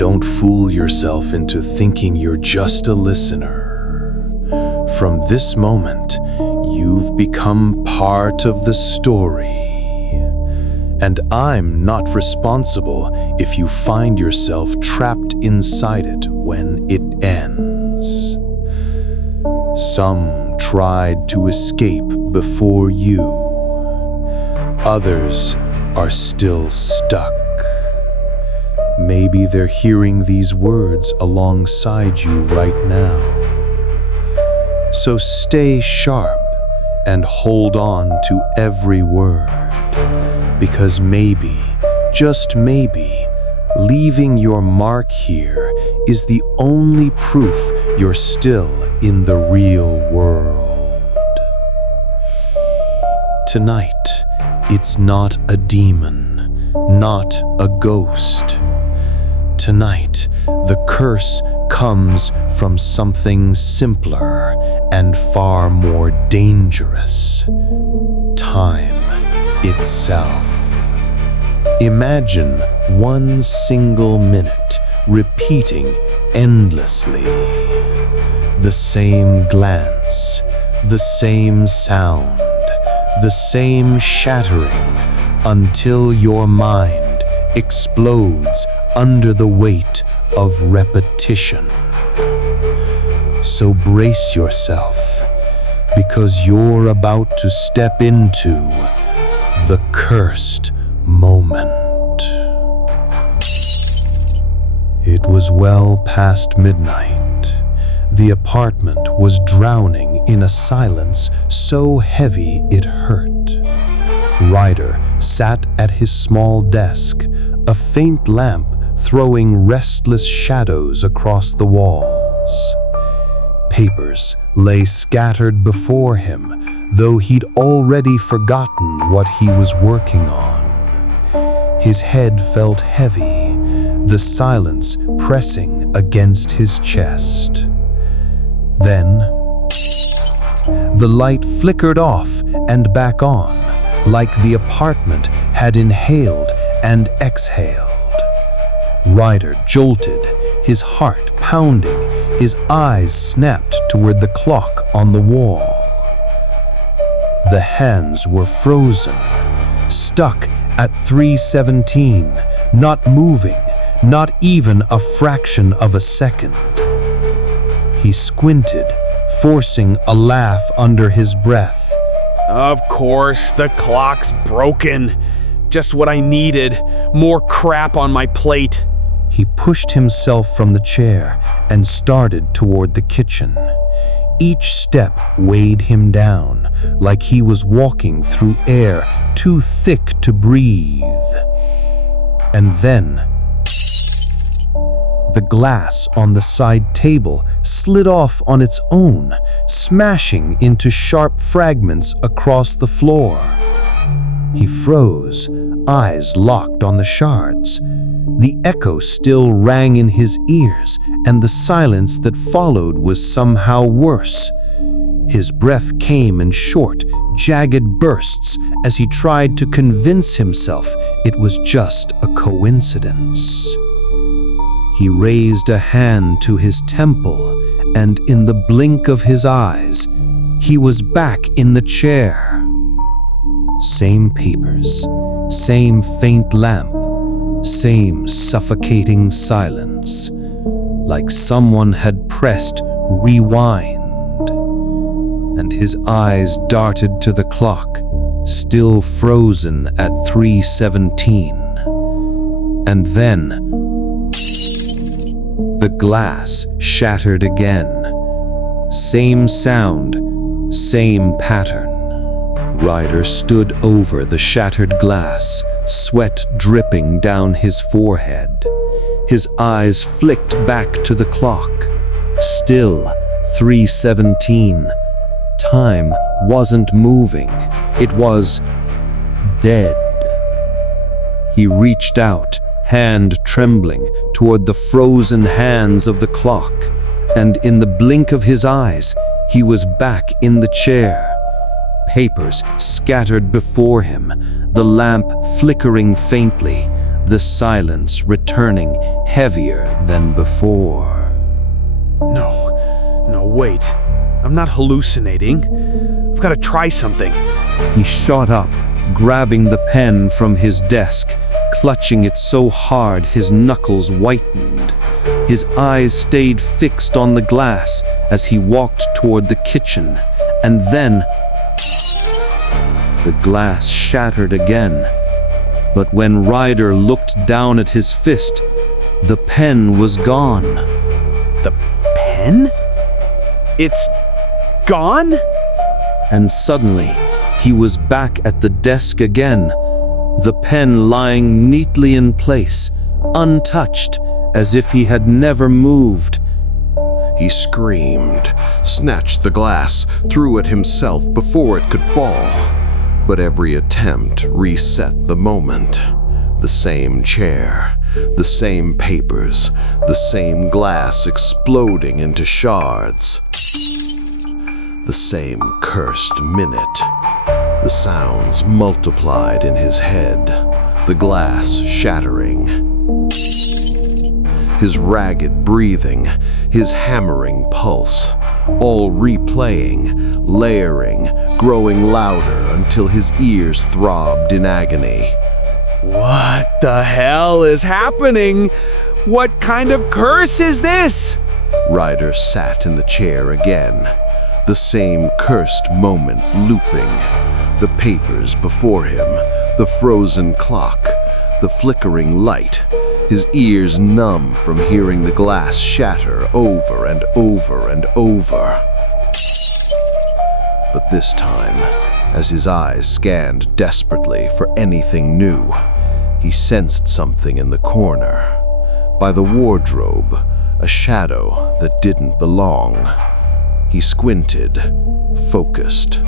Don't fool yourself into thinking you're just a listener. From this moment, you've become part of the story. And I'm not responsible if you find yourself trapped inside it when it ends. Some tried to escape before you. Others are still stuck. Maybe they're hearing these words alongside you right now. So stay sharp and hold on to every word, because maybe, just maybe, leaving your mark here is the only proof you're still in the real world. Tonight, it's not a demon, not a ghost. Tonight, the curse comes from something simpler and far more dangerous: time itself. Imagine one single minute repeating endlessly. The same glance, the same sound, the same shattering, until your mind explodes under the weight of repetition. So brace yourself, because you're about to step into the cursed moment. It was well past midnight. The apartment was drowning in a silence so heavy it hurt. Ryder sat at his small desk, a faint lamp throwing restless shadows across the walls. Papers lay scattered before him, though he'd already forgotten what he was working on. His head felt heavy, the silence pressing against his chest. Then, the light flickered off and back on, like the apartment had inhaled and exhaled. Ryder jolted, his heart pounding, his eyes snapped toward the clock on the wall. The hands were frozen, stuck at 3:17, not moving, not even a fraction of a second. He squinted, forcing a laugh under his breath. Of course, the clock's broken. Just what I needed. More crap on my plate. He pushed himself from the chair and started toward the kitchen. Each step weighed him down, like he was walking through air too thick to breathe. And then, the glass on the side table slid off on its own, smashing into sharp fragments across the floor. He froze, eyes locked on the shards. The echo still rang in his ears, and the silence that followed was somehow worse. His breath came in short, jagged bursts as he tried to convince himself it was just a coincidence. He raised a hand to his temple, and in the blink of his eyes, he was back in the chair. Same papers, same faint lamp, same suffocating silence, like someone had pressed rewind. And his eyes darted to the clock, still frozen at 3:17. And then, the glass shattered again. Same sound, same pattern. Ryder stood over the shattered glass, sweat dripping down his forehead. His eyes flicked back to the clock. Still 3:17. Time wasn't moving. It was dead. He reached out, hand trembling, toward the frozen hands of the clock, and in the blink of his eyes, he was back in the chair. Papers scattered before him, the lamp flickering faintly, the silence returning heavier than before. No, wait. I'm not hallucinating. I've got to try something. He shot up, grabbing the pen from his desk, clutching it so hard his knuckles whitened. His eyes stayed fixed on the glass as he walked toward the kitchen, and then the glass shattered again. But when Ryder looked down at his fist, the pen was gone. The pen? It's gone? And suddenly, he was back at the desk again, the pen lying neatly in place, untouched, as if he had never moved. He screamed, snatched the glass, threw it himself before it could fall. But every attempt reset the moment. The same chair, the same papers, the same glass exploding into shards. The same cursed minute. The sounds multiplied in his head, the glass shattering. His ragged breathing, his hammering pulse, all replaying, layering, growing louder until his ears throbbed in agony. What the hell is happening? What kind of curse is this? Ryder sat in the chair again, the same cursed moment looping. The papers before him, the frozen clock, the flickering light, his ears numb from hearing the glass shatter over and over and over. But this time, as his eyes scanned desperately for anything new, he sensed something in the corner. By the wardrobe, a shadow that didn't belong. He squinted, focused,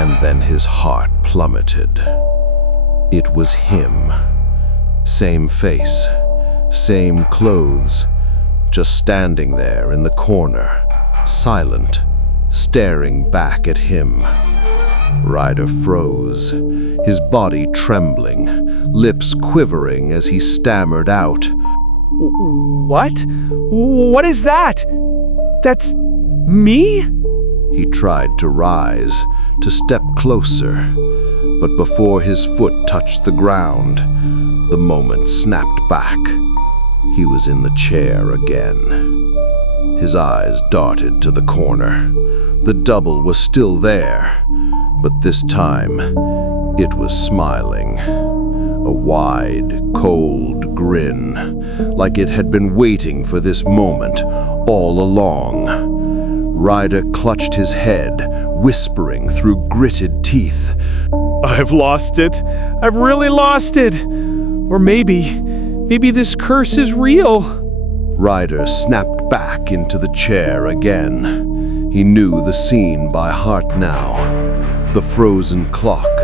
and then his heart plummeted. It was him. Same face, same clothes, just standing there in the corner, silent, staring back at him. Ryder froze, his body trembling, lips quivering as he stammered out, What? What is that? That's me? He tried to rise, to step closer, but before his foot touched the ground, the moment snapped back. He was in the chair again. His eyes darted to the corner. The double was still there, but this time it was smiling. A wide, cold grin, like it had been waiting for this moment all along. Ryder clutched his head, whispering through gritted teeth, I've lost it. I've really lost it. Or maybe this curse is real. Ryder snapped back into the chair again. He knew the scene by heart now. The frozen clock,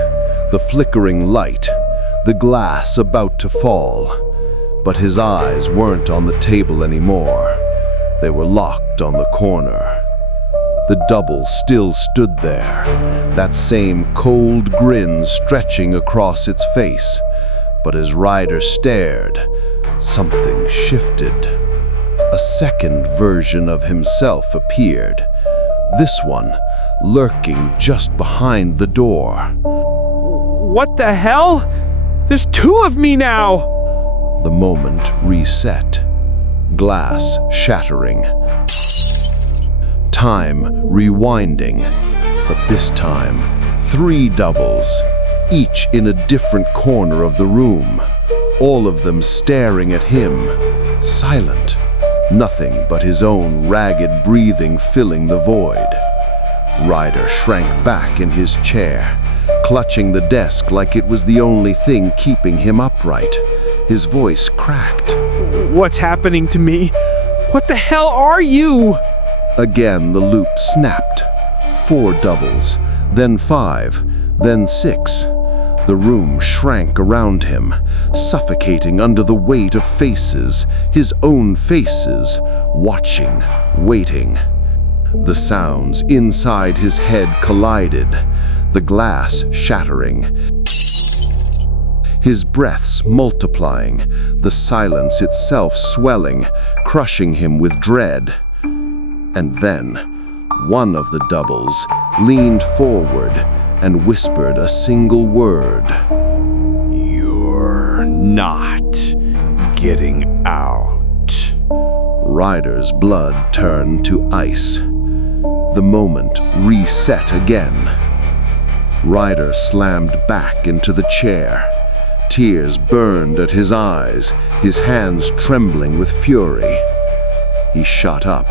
the flickering light, the glass about to fall. But his eyes weren't on the table anymore. They were locked on the corner. The double still stood there, that same cold grin stretching across its face. But as Ryder stared, something shifted. A second version of himself appeared. This one lurking just behind the door. What the hell? There's two of me now! The moment reset. Glass shattering. Time rewinding. But this time, 3 doubles, each in a different corner of the room. All of them staring at him, silent. Nothing but his own ragged breathing filling the void. Ryder shrank back in his chair, clutching the desk like it was the only thing keeping him upright. His voice cracked. What's happening to me? What the hell are you? Again the loop snapped. 4 doubles, then 5, then 6. The room shrank around him, suffocating under the weight of faces, his own faces, watching, waiting. The sounds inside his head collided, the glass shattering. his breaths multiplying, the silence itself swelling, crushing him with dread. And then, one of the doubles leaned forward and whispered a single word. "You're not getting out." Ryder's blood turned to ice. The moment reset again. Ryder slammed back into the chair. Tears burned at his eyes, his hands trembling with fury. He shot up,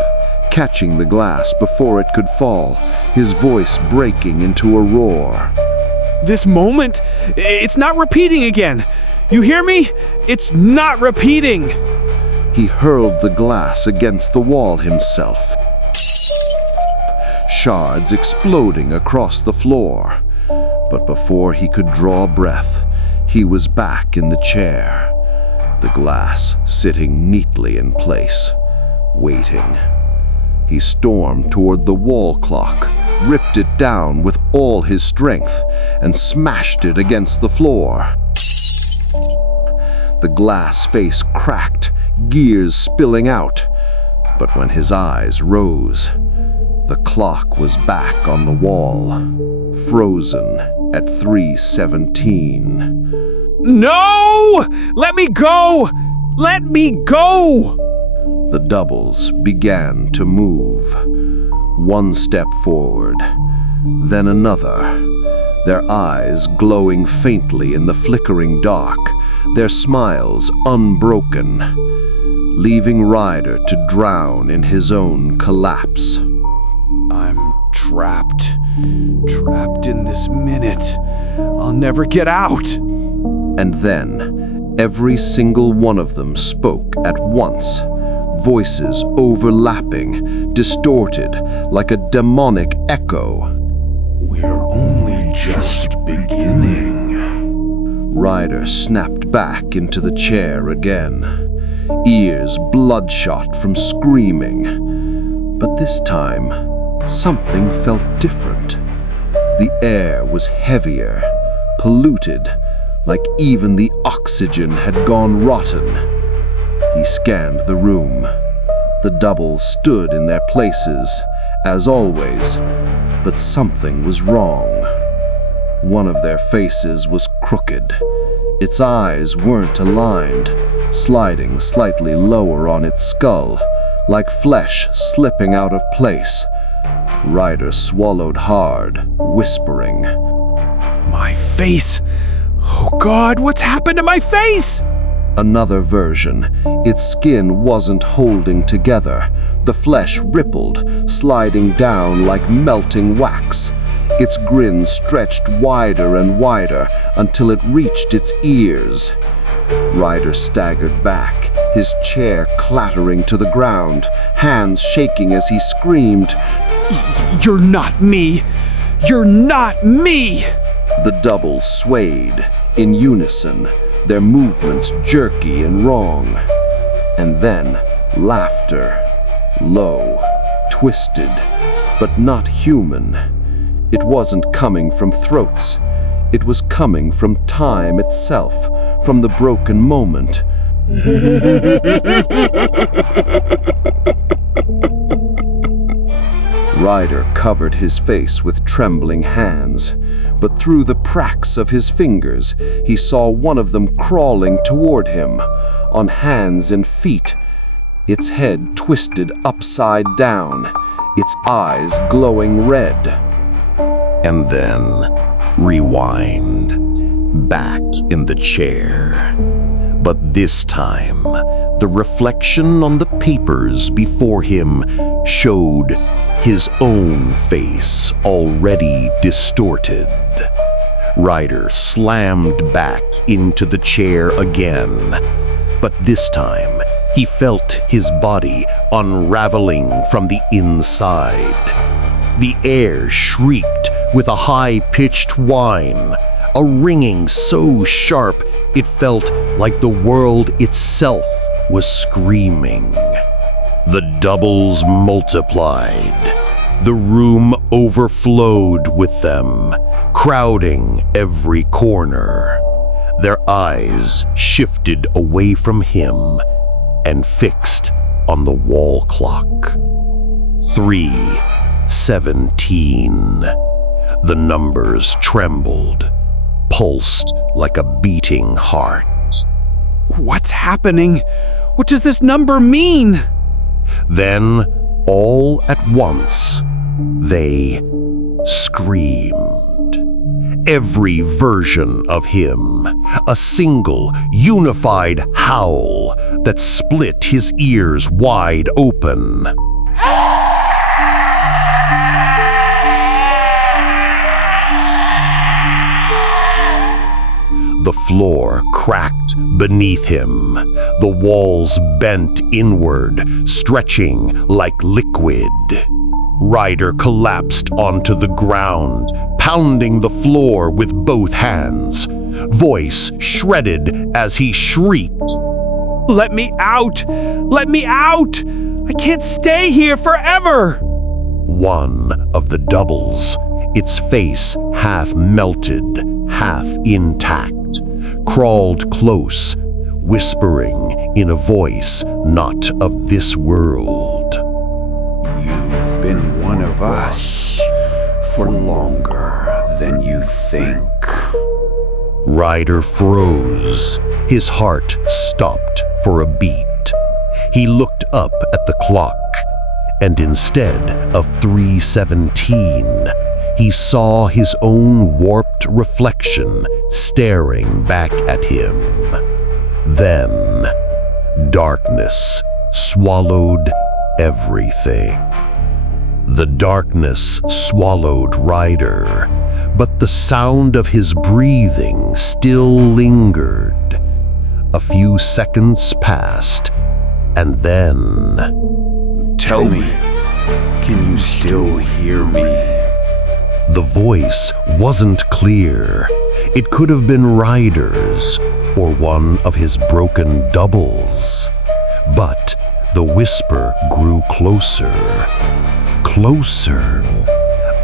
catching the glass before it could fall, his voice breaking into a roar. "This moment, it's not repeating again. You hear me? It's not repeating." He hurled the glass against the wall himself, shards exploding across the floor. But before he could draw breath, he was back in the chair, the glass sitting neatly in place, waiting. He stormed toward the wall clock, ripped it down with all his strength, and smashed it against the floor. The glass face cracked, gears spilling out. But when his eyes rose, the clock was back on the wall, frozen at 3:17. "No! Let me go! Let me go!" The doubles began to move. One step forward, then another, their eyes glowing faintly in the flickering dark, their smiles unbroken, leaving Ryder to drown in his own collapse. "I'm trapped in this minute. I'll never get out." And then, every single one of them spoke at once, voices overlapping, distorted like a demonic echo. "We're only just beginning." Ryder snapped back into the chair again, ears bloodshot from screaming. But this time, something felt different. The air was heavier, polluted, like even the oxygen had gone rotten. He scanned the room. The doubles stood in their places, as always, but something was wrong. One of their faces was crooked. Its eyes weren't aligned, sliding slightly lower on its skull, like flesh slipping out of place. Ryder swallowed hard, whispering, "My face! Oh God, what's happened to my face?" Another version. Its skin wasn't holding together. The flesh rippled, sliding down like melting wax. Its grin stretched wider and wider until it reached its ears. Ryder staggered back, his chair clattering to the ground, hands shaking as he screamed, "You're not me! You're not me!" The doubles swayed, in unison, their movements jerky and wrong. And then, laughter, low, twisted, but not human. It wasn't coming from throats. It was coming from time itself, from the broken moment. Ryder covered his face with trembling hands, but through the cracks of his fingers, he saw one of them crawling toward him, on hands and feet, its head twisted upside down, its eyes glowing red. And then, rewind, back in the chair. But this time, the reflection on the papers before him showed his own face already distorted. Ryder slammed back into the chair again, but this time he felt his body unraveling from the inside. The air shrieked with a high-pitched whine, a ringing so sharp it felt like the world itself was screaming. The doubles multiplied. The room overflowed with them, crowding every corner. Their eyes shifted away from him and fixed on the wall clock. 3:17. The numbers trembled, pulsed like a beating heart. What's happening? What does this number mean? Then, all at once, they screamed. Every version of him, a single, unified howl that split his ears wide open. The floor cracked beneath him. The walls bent inward, stretching like liquid. Ryder collapsed onto the ground, pounding the floor with both hands. Voice shredded as he shrieked. Let me out! Let me out! I can't stay here forever! One of the doubles, its face half melted, half intact, crawled close, whispering in a voice not of this world. You've been one of us for longer than you think. Ryder froze. His heart stopped for a beat. He looked up at the clock, and instead of 3:17, he saw his own warped reflection staring back at him. Then, darkness swallowed everything. The darkness swallowed Ryder, but the sound of his breathing still lingered. A few seconds passed, and then... Tell me, can you still hear me? The voice wasn't clear. It could have been Ryder's, or one of his broken doubles. But the whisper grew closer, closer,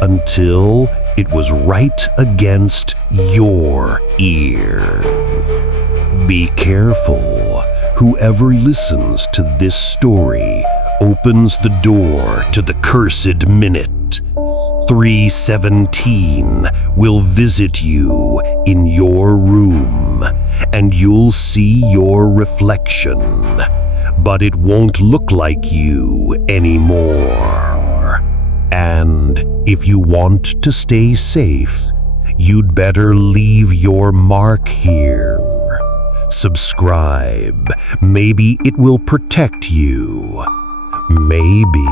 until it was right against your ear. Be careful. Whoever listens to this story opens the door to the cursed minute. 3:17 will visit you in your room, and you'll see your reflection, but it won't look like you anymore. And if you want to stay safe, you'd better leave your mark here. Subscribe. Maybe it will protect you. Maybe.